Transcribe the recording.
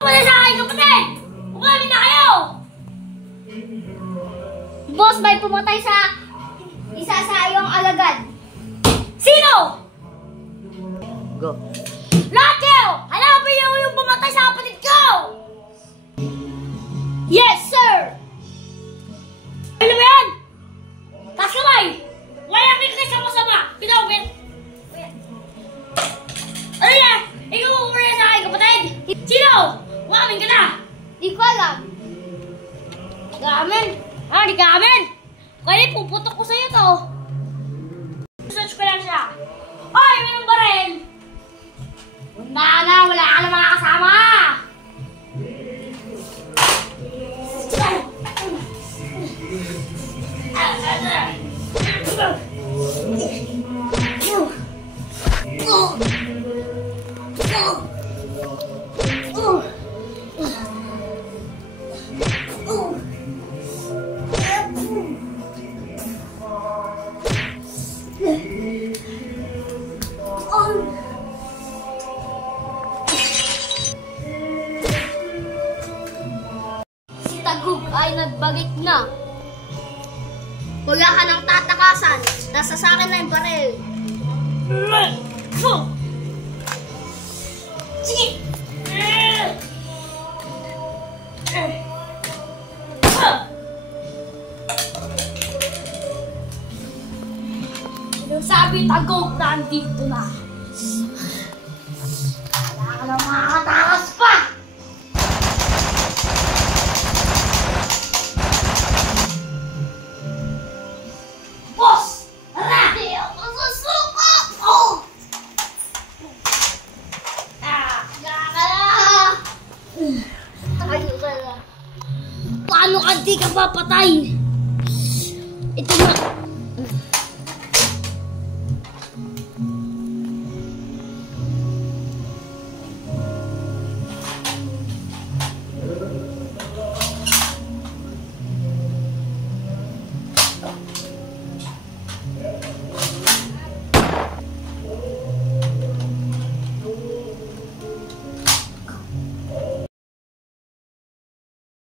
Wala sa akin, kapatid! Umamin na kayo! Boss, may pumatay sa isa sa iyong alagad. Sino? Go. Lahat kayo! Hanapin niyo yung pumatay sa kapatid ko! Yes, sir! Ano ba yan? Taas kamay! Wala may kasama-sama! Pinawin! Ano yan? Ikaw umuli sa akin, kapatid! Sino? Umamin ka na! Di ko alam. Gamin! Ah, di gamin! Kaya puputok ko sa'yo to. Search ko lang siya. Oy, may nang baril! Wala ka na mga kasama! Si Tagug ay nagbalik na. Wala ka ng tatakasan. Nasa sa akin na yung baril. Sige! Sinasabi Tagug na andito na. Wala ka na makakatakas pa! Boss! Tara! Hindi ako susuko! Oh! Tayo ka na. Paano ka di ka papatay? Ito na.